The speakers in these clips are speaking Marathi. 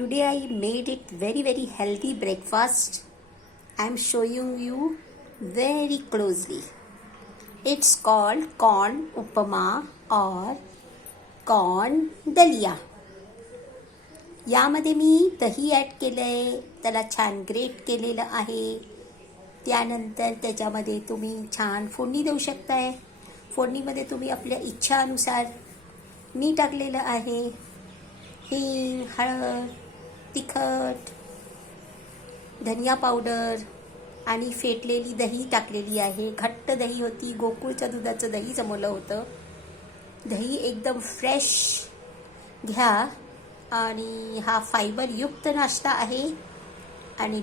Today I made it very healthy breakfast. I am showing you very closely. It's called corn upama or corn दलिया. यामध्ये मी दही ॲड केलं आहे, त्याला छान ग्रेट केलेलं आहे. त्यानंतर त्याच्यामध्ये तुम्ही छान फोडणी देऊ शकताय. फोडणीमध्ये तुम्ही आपल्या इच्छानुसार मी टाकलेलं आहे. हिंग, हळद, तिखट, धनिया पावडर आणि फेटलेली दही टाकलेली आहे. घट्ट दही होती, गोकुळच्या दुधाचं दही जमवलं होतं. दही एकदम फ्रेश घ्या आणि हा फायबरयुक्त नाश्ता आहे आणि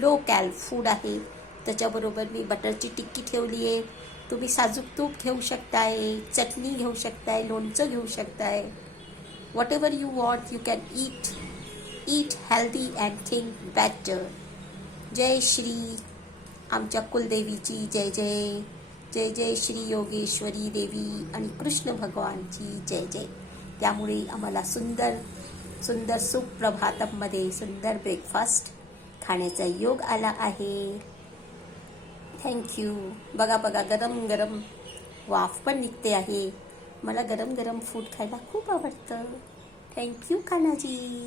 लो कॅल फूड आहे. त्याच्याबरोबर मी बटरची टिक्की ठेवली आहे. तुम्ही साजूक तूप घेऊ शकताय, चटणी घेऊ शकताय, लोणचं घेऊ शकताय. Whatever you want, you can eat healthy and think better. जय श्री आमच्या कुलदेवीची जय जय. जय जय श्री योगेश्वरी देवी आणि कृष्ण भगवानची जय जय. त्यामुळे आम्हाला सुंदर सुप्रभातमध्ये सुंदर ब्रेकफास्ट खाण्याचा योग आला आहे. थँक्यू. बघा गरम वाफ पण निघते आहे. मला गरम फूड खायला खूप आवडतं. थँक्यू कान्हाजी.